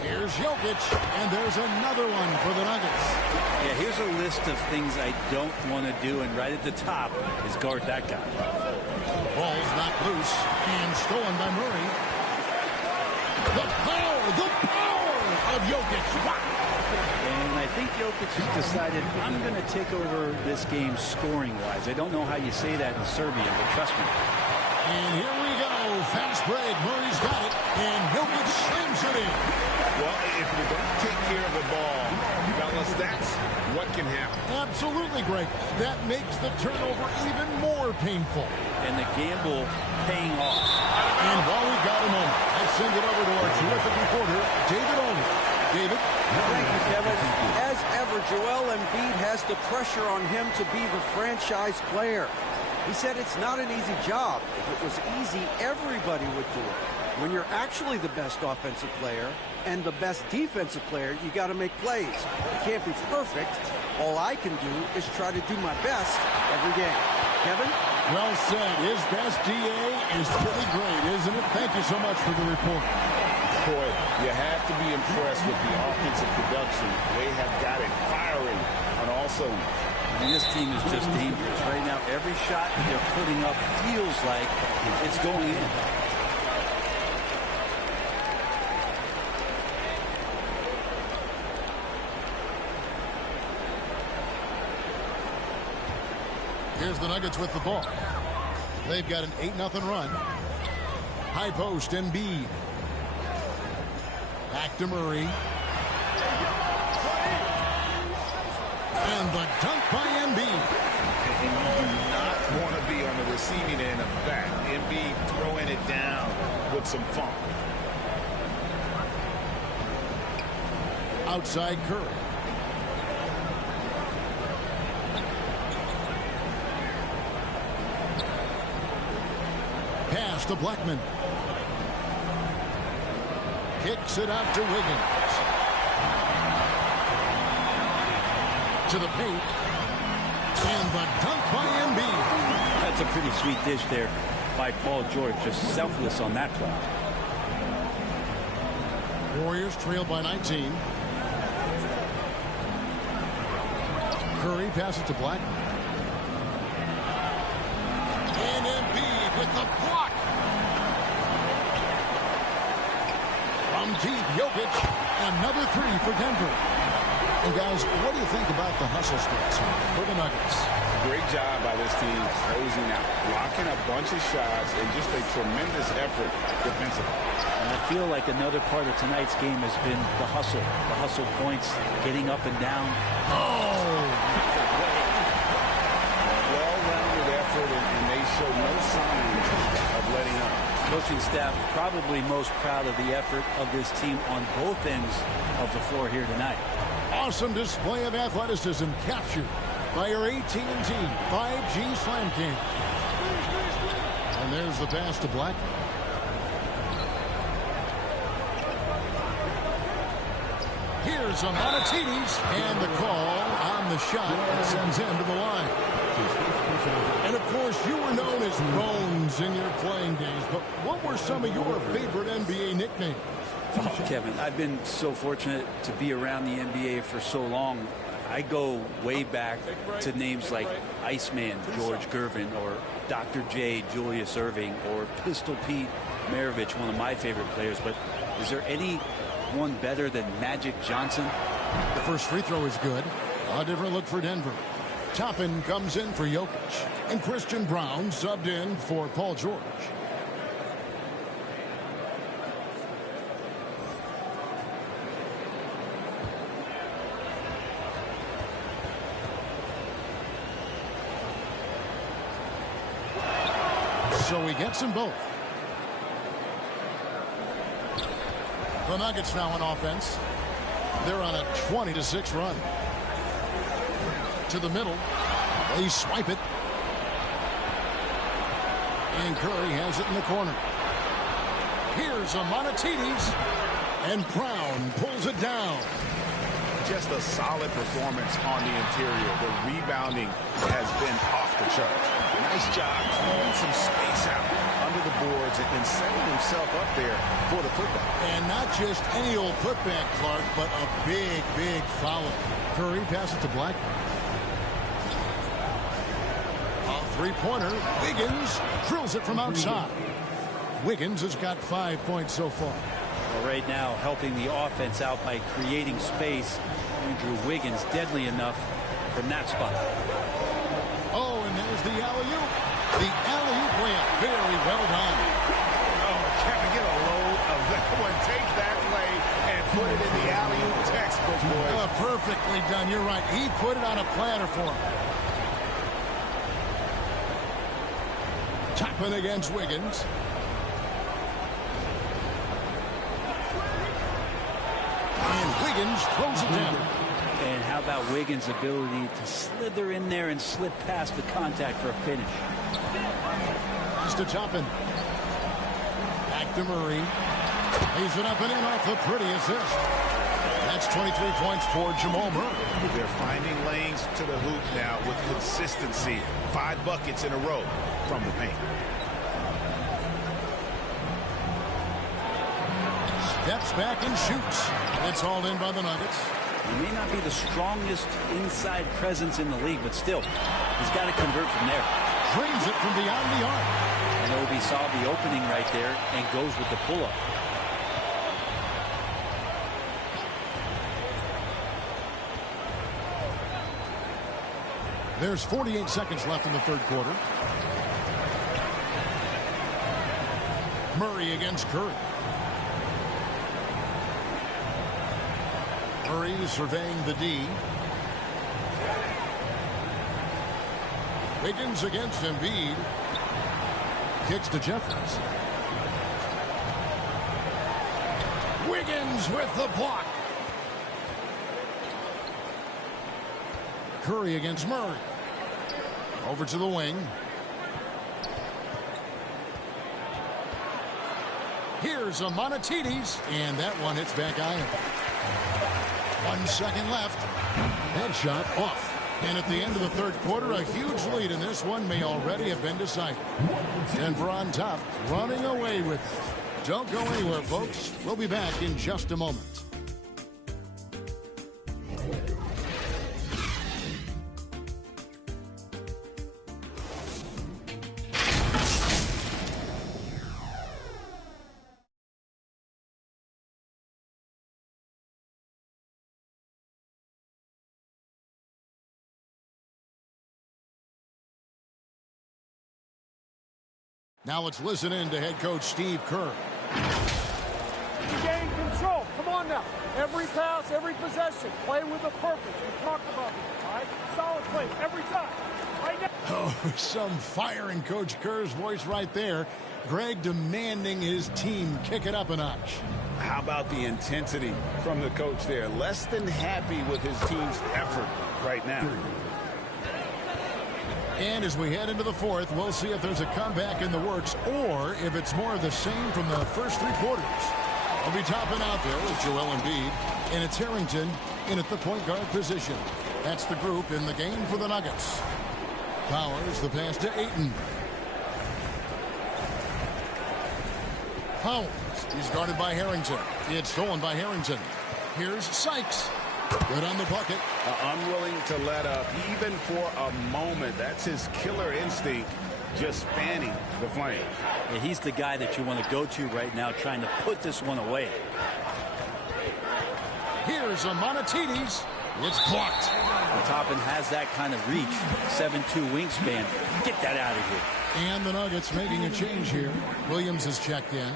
Here's Jokic, and there's another one for the Nuggets. Yeah, here's a list of things I don't want to do, and right at the top is guard that guy. Ball's knocked loose and stolen by Murray. The power of Jokic. Wow. And I think Jokic has decided, I'm going to take over this game scoring-wise. I don't know how you say that in Serbia, but trust me. And here we go. Fast break. Murray's got it, and Jokic slams it in. Well, if you're going to take care of the ball, fellas, that's what can happen. Absolutely, Greg. That makes the turnover even more painful. And the gamble paying off. And while we've got a moment, I send it over to our terrific reporter, David Olney. David? Thank you, Kevin. As ever, Joel Embiid has the pressure on him to be the franchise player. He said it's not an easy job. If it was easy, everybody would do it. When you're actually the best offensive player and the best defensive player, you got to make plays. You can't be perfect. All I can do is try to do my best every game. Kevin? Well said. His best DA is pretty great, isn't it? Thank you so much for the report. Boy, you have to be impressed with the offensive production. They have got it firing on all cylinders. And this team is just dangerous. Right now, every shot that they're putting up feels like it's going in. Here's the Nuggets with the ball. They've got an 8-0 run. High post, Embiid. Back to Murray. And the dunk by Embiid. And you do not want to be on the receiving end of that. Embiid throwing it down with some funk. Outside Curry. Pass to Blackman. Kicks it out to Wiggins. To the paint. And the dunk by Embiid. That's a pretty sweet dish there by Paul George. Just selfless on that play. Warriors trail by 19. Curry passes to Blackman. And Embiid with the block. From deep, Jokic. Another three for Denver. And guys, what do you think about the hustle stats for the Nuggets? Great job by this team closing out, blocking a bunch of shots, and just a tremendous effort defensively. And I feel like another part of tonight's game has been the hustle points, getting up and down. Oh! Well-rounded effort, and they show no signs of letting up. Coaching staff probably most proud of the effort of this team on both ends of the floor here tonight. Awesome display of athleticism captured by your AT&T 5G Slam Cam. And there's the pass to Blackman. Here's a Monatides, and the call on the shot that sends him to the line. And of course, you were known as Bones in your playing days, but what were some of your favorite NBA nicknames? Oh, Kevin, I've been so fortunate to be around the NBA for so long. I go way back to names like Iceman George Gervin or Dr. J, Julius Erving, or Pistol Pete Maravich, one of my favorite players. But is there anyone better than Magic Johnson? The first free throw is good. A different look for Denver. Toppin comes in for Jokic. And Christian Brown subbed in for Paul George. So he gets them both. The Nuggets now on offense. They're on a 20-6 run. To the middle. They swipe it. And Curry has it in the corner. Here's a Monatides. And Brown pulls it down. Just a solid performance on the interior. The rebounding has been off the charts. Nice job clearing some space out under the boards and setting himself up there for the putback. And not just any old putback, Clark, but a big, big follow. Curry passes to Black. A three-pointer. Wiggins drills it from outside. Wiggins has got 5 points so far. Well, right now, helping the offense out by creating space. Andrew Wiggins deadly enough from that spot. Oh, and there's the alley-oop. The alley-oop layup. Very well done. Oh, Kevin, get a load of that one. Take that play and put it in the alley-oop textbook, boys. Perfectly done. You're right. He put it on a platter for him. Toppin against Wiggins. And Wiggins throws it down. And how about Wiggins' ability to slither in there and slip past the contact for a finish? Pass to Toppin. Back to Murray. Lays it up and in off the pretty assist. That's 23 points for Jamal Murray. They're finding lanes to the hoop now with consistency. 5 buckets in a row from the paint. Steps back and shoots. It's hauled in by the Nuggets. He may not be the strongest inside presence in the league, but still, he's got to convert from there. Drains it from beyond the arc. And Obi saw the opening right there and goes with the pull-up. There's 48 seconds left in the third quarter. Murray against Curry. Murray surveying the D. Wiggins against Embiid. Kicks to Jeffries. Wiggins with the block. Curry against Murray. Over to the wing. Here's a Monatides, and that one hits back iron. 1 second left. Headshot off. And at the end of the third quarter, a huge lead in this one may already have been decided. Denver on top, running away with it. Don't go anywhere, folks. We'll be back in just a moment. Now let's listen in to head coach Steve Kerr. Gain control. Come on now. Every pass, every possession. Play with a purpose. We talked about this, all right? Solid play every time. Right now. Oh, some fire in Coach Kerr's voice right there. Greg demanding his team kick it up a notch. How about the intensity from the coach there? Less than happy with his team's effort right now. And as we head into the fourth, we'll see if there's a comeback in the works or if it's more of the same from the first 3 quarters. We'll be topping out there with Joel Embiid, and it's Harrington in at the point guard position. That's the group in the game for the Nuggets. Powers the pass to Ayton. Powers, he's guarded by Harrington. It's stolen by Harrington. Here's Sykes. Good on the bucket. Unwilling to let up even for a moment. That's his killer instinct. just fanning the flames. Yeah, he's the guy that you want to go to right now, trying to put this one away. Here's a Monatides. It's blocked. Toppin has that kind of reach. 7'2" wingspan. Get that out of here. And the Nuggets making a change here. Williams has checked in.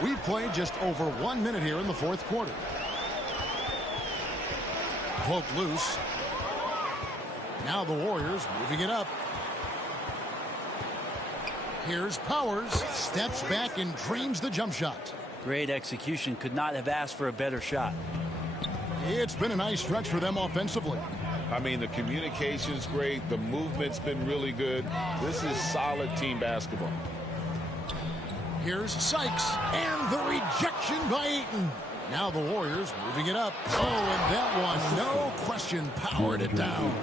We've played just over 1 minute here in the fourth quarter. Poked loose. Now the Warriors moving it up. Here's Powers. Steps back and dreams the jump shot. Great execution. Could not have asked for a better shot. It's been a nice stretch for them offensively. I mean, the communication's great. The movement's been really good. This is solid team basketball. Here's Sykes, and the rejection by Ayton. Now the Warriors moving it up. Oh, and that one, no question, powered it down.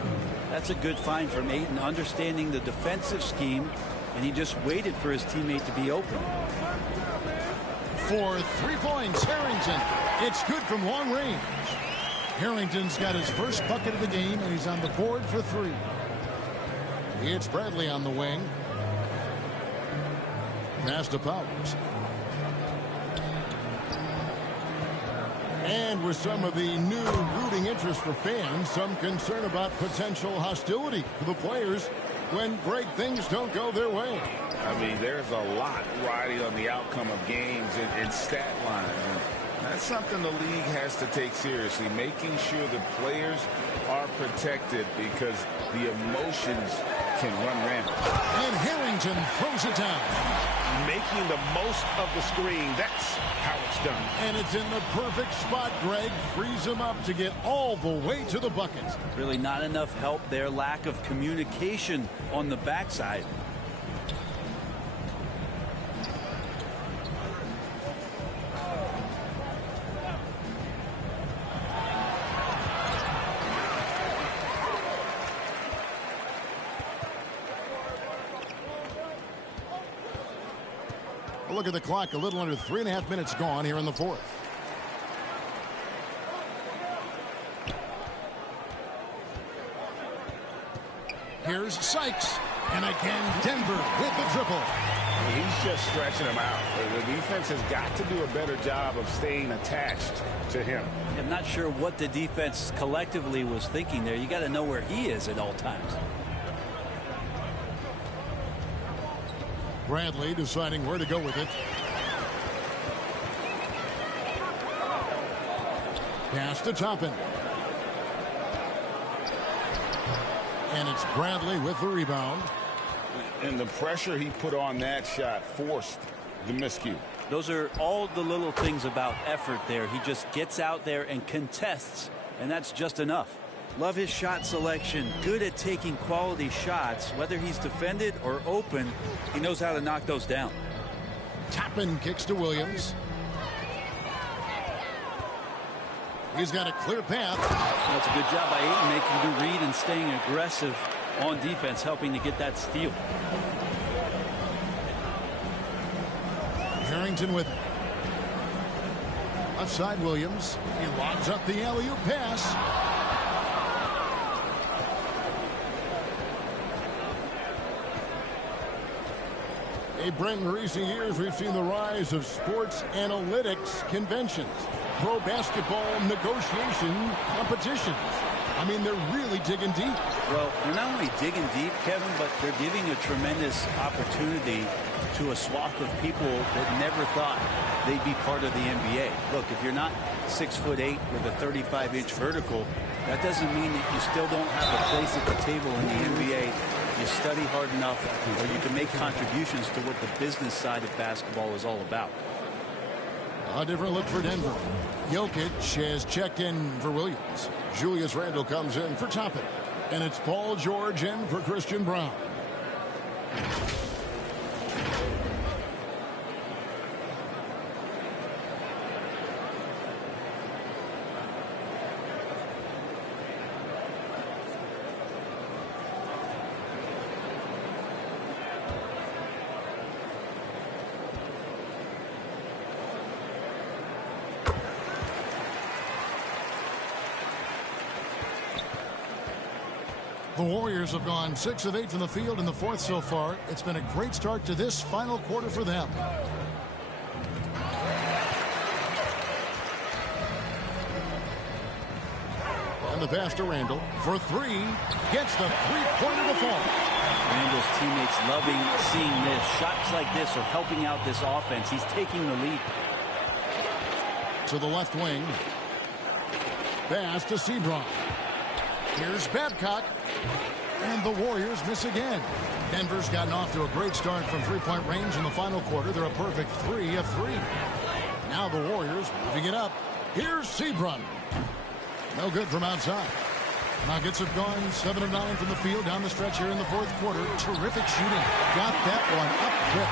That's a good find from Ayton, understanding the defensive scheme, and he just waited for his teammate to be open. For 3 points, Harrington. It's good from long range. Harrington's got his first bucket of the game, and he's on the board for 3. It's Bradley on the wing. Pass to Powers. And with some of the new rooting interest for fans, some concern about potential hostility for the players when great things don't go their way. I mean, there's a lot riding on the outcome of games and stat lines. And that's something the league has to take seriously, making sure the players are protected because the emotions can run rampant. And Harrington throws it down. Making the most of the screen. That's how it's done. And it's in the perfect spot, Greg. Frees him up to get all the way to the bucket. Really not enough help there. Lack of communication on the backside. Look at the clock, a little under 3.5 minutes gone here in the fourth. Here's Sykes, and again Denver with the triple. He's just stretching him out. The defense has got to do a better job of staying attached to him. I'm not sure what the defense collectively was thinking there. You got to know where he is at all times. Bradley deciding where to go with it. Pass to Toppin. And it's Bradley with the rebound. And the pressure he put on that shot forced the miscue. Those are all the little things about effort there. He just gets out there and contests, and that's just enough. Love his shot selection. Good at taking quality shots. Whether he's defended or open, he knows how to knock those down. Toppin kicks to Williams. He's got a clear path. That's a good job by Ayton making the read and staying aggressive on defense, helping to get that steal. Harrington with it. Left side Williams. He lobs up the alley-oop pass. Hey, Brent, in recent years, we've seen the rise of sports analytics conventions, pro basketball negotiation competitions. I mean, they're really digging deep. Well, they're not only digging deep, Kevin, but they're giving a tremendous opportunity to a swath of people that never thought they'd be part of the NBA. Look, if you're not 6'8" with a 35-inch vertical, that doesn't mean that you still don't have a place at the table in the NBA. You study hard enough, or you can make contributions to what the business side of basketball is all about. A different look for Denver. Jokic has checked in for Williams. Julius Randle comes in for Toppin. And it's Paul George in for Christian Brown. The Warriors have gone 6 of 8 from the field in the fourth so far. It's been a great start to this final quarter for them. And the pass to Randall for 3. Gets the three-pointer to fall. Randall's teammates loving seeing this. Shots like this are helping out this offense. He's taking the lead. To the left wing. Pass to Sebron. Here's Babcock. And the Warriors miss again. Denver's gotten off to a great start from three-point range in the final quarter. They're a perfect 3 of 3. Now the Warriors moving it up. Here's Sebron. No good from outside. Nuggets have gone 7 of 9 from the field down the stretch here in the fourth quarter. Terrific shooting. Got that one up quick.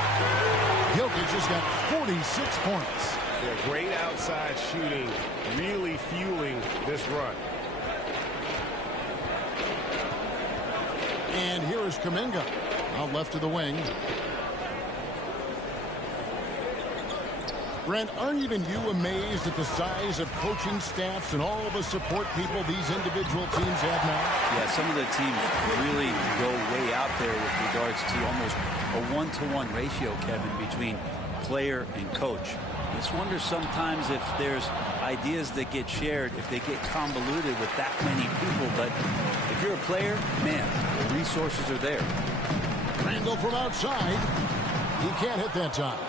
Jokic has got 46 points. Yeah, great outside shooting, really fueling this run. And here is Kuminga. Out left to the wing. Brent, aren't even you amazed at the size of coaching staffs and all the support people these individual teams have now? Yeah, some of the teams really go way out there with regards to almost a 1-to-1 ratio, Kevin, between player and coach. I just wonder sometimes if there's ideas that get shared, if they get convoluted with that many people. But if you're a player, man, the resources are there. Randall from outside. He can't hit that time.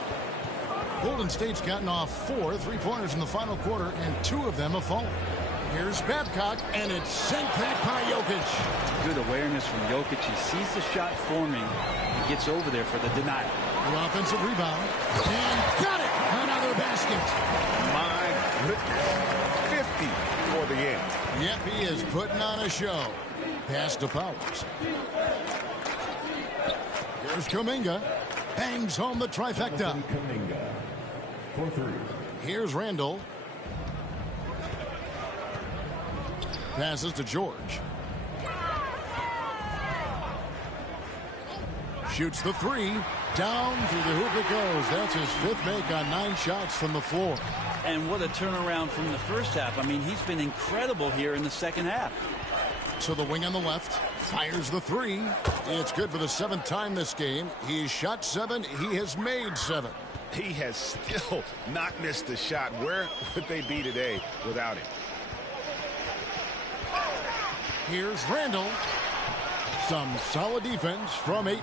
Golden State's gotten off 4 3-pointers in the final quarter, and 2 of them have fallen. Here's Babcock, and it's sent back by Jokic. Good awareness from Jokic. He sees the shot forming and gets over there for the denial. The offensive rebound. And got it! Another basket. My goodness. 50 for the end. Yep, he is putting on a show. Pass to Powers. Here's Kuminga. Bangs home the trifecta. Here's Randall. Passes to George. Shoots the 3. Down through the hoop it goes. That's his 5th make on 9 shots from the floor. And what a turnaround from the first half. I mean, he's been incredible here in the second half. To the wing on the left. Fires the 3. It's good for the 7th time this game. He's shot 7. He has made 7. He has still not missed a shot. Where would they be today without him? Here's Randall. Some solid defense from Ayton.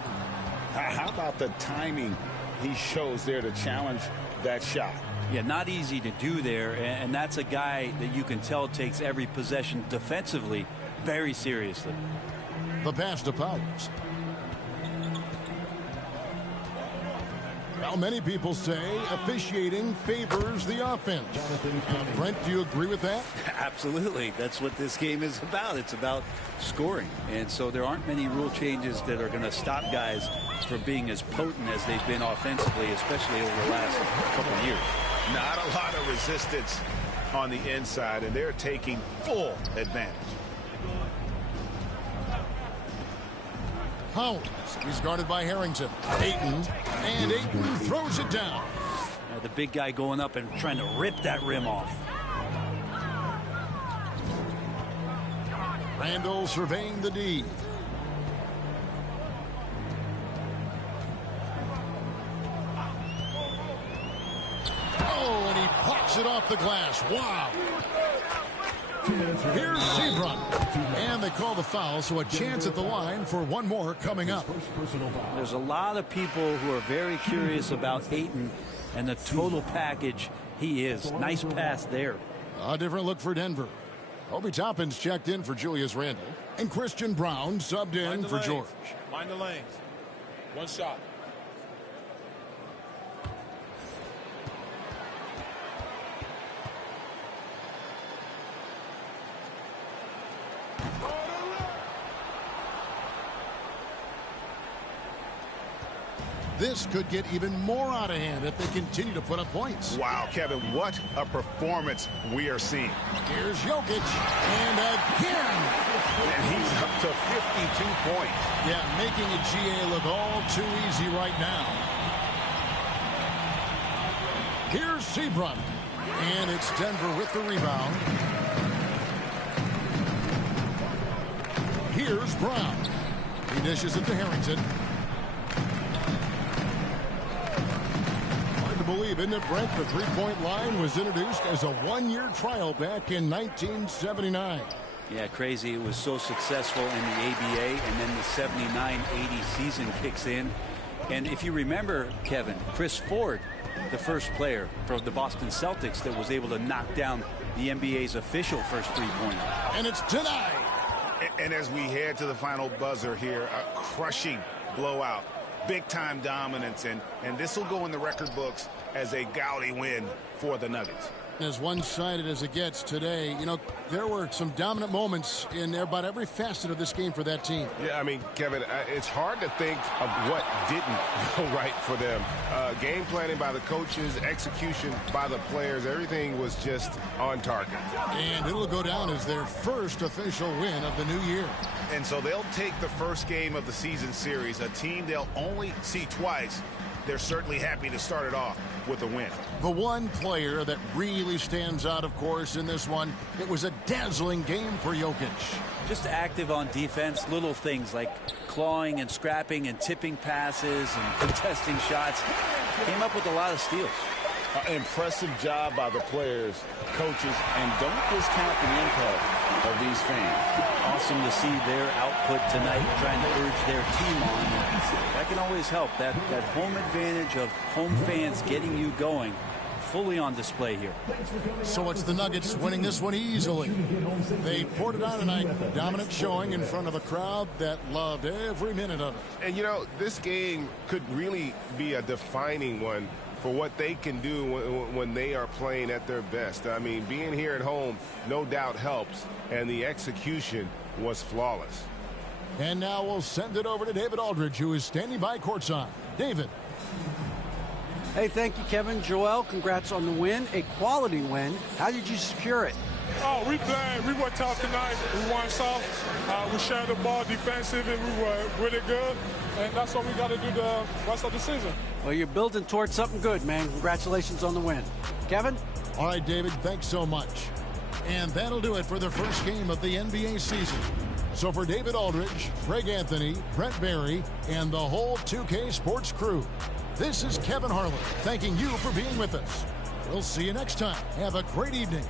How about the timing he shows there to challenge that shot? Yeah, not easy to do there, and that's a guy that you can tell takes every possession defensively very seriously. The pass to Powers. Well, many people say officiating favors the offense. Brent, do you agree with that? Absolutely. That's what this game is about. It's about scoring. And so there aren't many rule changes that are going to stop guys from being as potent as they've been offensively, especially over the last couple of years. Not a lot of resistance on the inside, and they're taking full advantage. Powers. He's guarded by Harrington. Ayton. And Ayton throws it down. The big guy going up and trying to rip that rim off. Randall surveying the D. Oh, and he pops it off the glass. Wow. Here's Sebron. And they call the foul, so a chance at the line for one more coming up. There's a lot of people who are very curious about Ayton and the total package he is. Nice pass there. A different look for Denver. Obi Toppin's checked in for Julius Randle. And Christian Brown subbed in for George. Mind the lanes. One shot. This could get even more out of hand if they continue to put up points. Wow, Kevin, what a performance we are seeing. Here's Jokic, and again. And he's up to 52 points. Yeah, making a GA look all too easy right now. Here's Sebron, and it's Denver with the rebound. Here's Brown. He dishes it to Harrington. Hard to believe, isn't it, Brent? The three-point line was introduced as a one-year trial back in 1979. Yeah, crazy. It was so successful in the ABA, and then the 79-80 season kicks in. And if you remember, Kevin, Chris Ford, the first player from the Boston Celtics that was able to knock down the NBA's official first three-pointer. And it's denied. And as we head to the final buzzer here, a crushing blowout, big-time dominance, and this will go in the record books as a gaudy win for the Nuggets. As one-sided as it gets today, you know, there were some dominant moments in about every facet of this game for that team. Yeah, I mean, Kevin, it's hard to think of what didn't go right for them. Game planning by the coaches, execution by the players, everything was just on target. And it'll go down as their first official win of the new year. And so they'll take the first game of the season series, a team they'll only see twice. They're certainly happy to start it off with a win. The one player that really stands out, of course, in this one, it was a dazzling game for Jokic. Just active on defense, little things like clawing and scrapping and tipping passes and contesting shots. Came up with a lot of steals. Impressive job by the players, coaches, and don't discount the impact of these fans. Awesome to see their output tonight, trying to urge their team on. That can always help. That home advantage of home fans getting you going, fully on display here. So it's the Nuggets winning this one easily. They poured it on tonight. Dominant showing in front of a crowd that loved every minute of it. And, you know, this game could really be a defining one for what they can do when they are playing at their best. I mean, being here at home no doubt helps, and the execution was flawless. And now we'll send it over to David Aldridge, who is standing by courtside. David. Hey, thank you, Kevin. Joel, congrats on the win. A quality win. How did you secure it? Oh, we played. We were tough tonight. We won soft. We shared the ball defensive, and we were really good. And that's what we got to do the rest of the season. Well, you're building towards something good, man. Congratulations on the win. Kevin? All right, David, thanks so much. And that'll do it for the first game of the NBA season. So for David Aldridge, Greg Anthony, Brent Barry, and the whole 2K Sports crew, this is Kevin Harlan thanking you for being with us. We'll see you next time. Have a great evening.